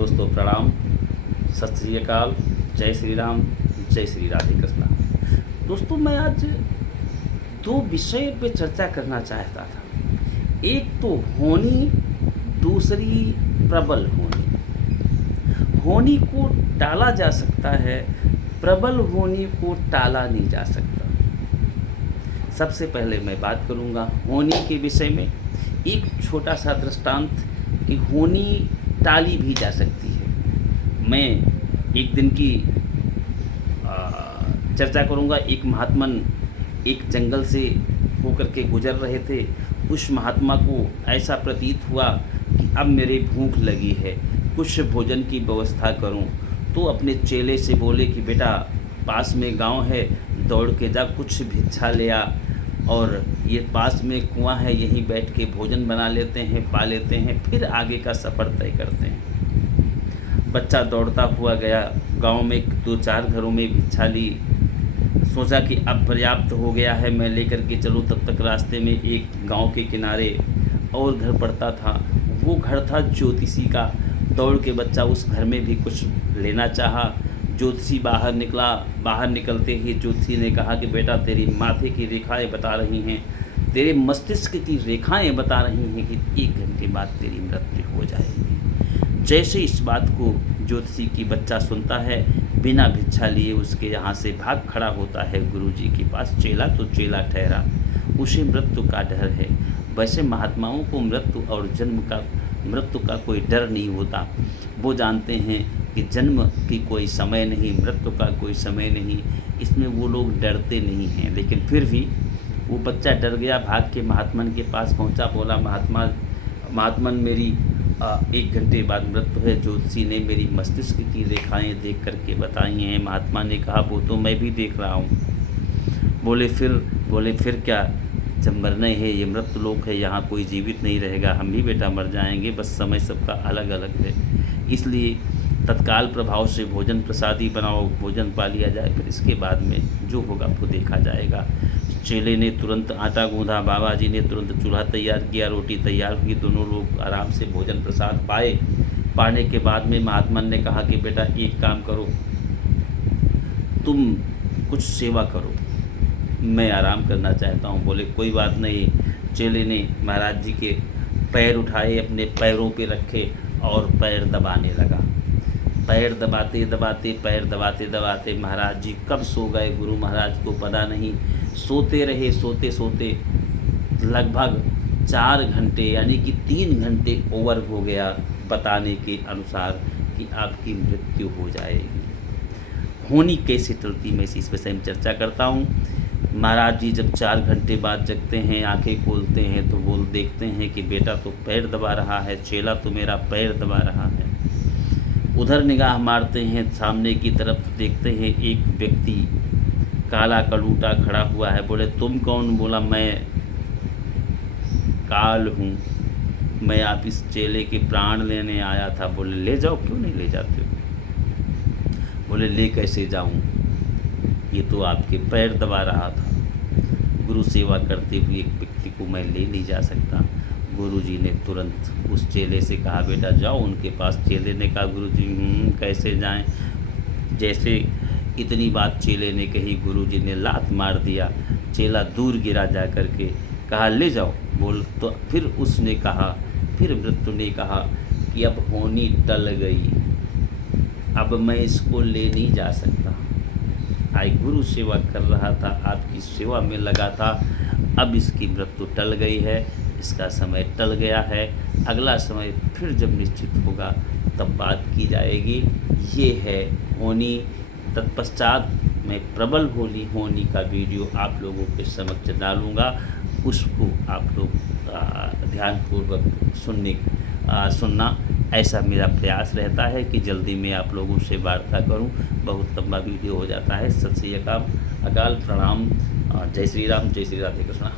दोस्तों प्रणाम, सत श्री अकाल, जय श्री राम, जय श्री राधे कृष्णा। दोस्तों मैं आज दो विषय पे चर्चा करना चाहता था। एक तो होनी, दूसरी प्रबल होनी। होनी को टाला जा सकता है, प्रबल होनी को टाला नहीं जा सकता। सबसे पहले मैं बात करूंगा होनी के विषय में। एक छोटा सा दृष्टांत कि होनी टाली भी जा सकती है। मैं एक दिन की चर्चा करूंगा। एक महात्मन एक जंगल से होकर के गुजर रहे थे। उस महात्मा को ऐसा प्रतीत हुआ कि अब मेरे भूख लगी है, कुछ भोजन की व्यवस्था करूं। तो अपने चेले से बोले कि बेटा पास में गांव है, दौड़ के जा कुछ भिक्षा ले आ, और ये पास में कुआं है, यहीं बैठ के भोजन बना लेते हैं, पा लेते हैं, फिर आगे का सफ़र तय करते हैं। बच्चा दौड़ता हुआ गया, गांव में 2-4 घरों में भिक्षा ली। सोचा कि अब पर्याप्त हो गया है, मैं लेकर के चलूँ। तब तक रास्ते में एक गांव के किनारे और घर पड़ता था। वो घर था ज्योतिषी का। दौड़ के बच्चा उस घर में भी कुछ लेना चाहा। ज्योतिषी बाहर निकला। बाहर निकलते ही ज्योतिषी ने कहा कि बेटा तेरी माथे की रेखाएं बता रही हैं, तेरे मस्तिष्क की रेखाएं बता रही हैं कि 1 घंटे बाद तेरी मृत्यु हो जाएगी। जैसे इस बात को ज्योतिषी की बच्चा सुनता है, बिना भिक्षा लिए उसके यहाँ से भाग खड़ा होता है गुरुजी के पास। चेला तो चेला ठहरा, उसे मृत्यु का डर है। वैसे महात्माओं को मृत्यु का कोई डर नहीं होता। वो जानते हैं कि जन्म की कोई समय नहीं, मृत्यु का कोई समय नहीं, इसमें वो लोग डरते नहीं हैं। लेकिन फिर भी वो बच्चा डर गया, भाग के महात्मन के पास पहुंचा। बोला महात्मन मेरी 1 घंटे बाद मृत्यु है। ज्योतिषी ने मेरी मस्तिष्क की रेखाएं देख करके बताई हैं। महात्मा ने कहा वो तो मैं भी देख रहा हूँ। बोले फिर क्या, जब मरना है, ये मृत्यु लोक है, यहाँ कोई जीवित नहीं रहेगा, हम भी बेटा मर जाएंगे, बस समय सबका अलग अलग है। इसलिए तत्काल प्रभाव से भोजन प्रसादी बनाओ, भोजन पा लिया जाए, फिर इसके बाद में जो होगा वो देखा जाएगा। चेले ने तुरंत आटा गूंधा, बाबा जी ने तुरंत चूल्हा तैयार किया, रोटी तैयार हुई, दोनों लोग आराम से भोजन प्रसाद पाए। पाने के बाद में महात्मा ने कहा कि बेटा एक काम करो, तुम कुछ सेवा करो, मैं आराम करना चाहता हूँ। बोले कोई बात नहीं। चेले ने महाराज जी के पैर उठाए, अपने पैरों पे रखे और पैर दबाने लगा। पैर दबाते दबाते महाराज जी कब सो गए गुरु महाराज को पता नहीं। सोते रहे, सोते लगभग 4 घंटे यानी कि 3 घंटे ओवर हो गया बताने के अनुसार कि आपकी मृत्यु हो जाएगी। होनी कैसे टलती, मैं इस विषय में चर्चा करता हूँ। महाराज जी जब 4 घंटे बाद जगते हैं, आंखें खोलते हैं तो वो देखते हैं कि बेटा तो पैर दबा रहा है, चेला तो मेरा पैर दबा रहा है। उधर निगाह मारते हैं, सामने की तरफ देखते हैं, एक व्यक्ति काला कलूटा खड़ा हुआ है। बोले तुम कौन? बोला मैं काल हूँ, मैं आप इस चेले के प्राण लेने आया था। बोले ले जाओ, क्यों नहीं ले जाते हो? बोले ले कैसे जाऊँ, ये तो आपके पैर दबा रहा था। गुरु सेवा करते हुए एक व्यक्ति को मैं ले नहीं जा सकता। गुरुजी ने तुरंत उस चेले से कहा बेटा जाओ उनके पास। चेले ने कहा गुरुजी कैसे जाएं? जैसे इतनी बात चेले ने कही, गुरुजी ने लात मार दिया। चेला दूर गिरा जा कर के, कहा ले जाओ। बोल तो फिर उसने कहा, फिर मृत्यु ने कहा कि अब होनी टल गई, अब मैं इसको ले नहीं जा सकता। आई गुरु सेवा कर रहा था, आपकी सेवा में लगा था, अब इसकी मृत्यु टल गई है, इसका समय टल गया है। अगला समय फिर जब निश्चित होगा तब बात की जाएगी। ये है होनी। तत्पश्चात मैं प्रबल होनी का वीडियो आप लोगों के समक्ष डालूँगा, उसको आप लोग ध्यानपूर्वक सुनना, ऐसा मेरा प्रयास रहता है कि जल्दी मैं आप लोगों से वार्ता करूं। बहुत लंबा वीडियो हो जाता है। सत श्री अकाल, प्रणाम, जय श्री राम, जय श्री राधे कृष्णा।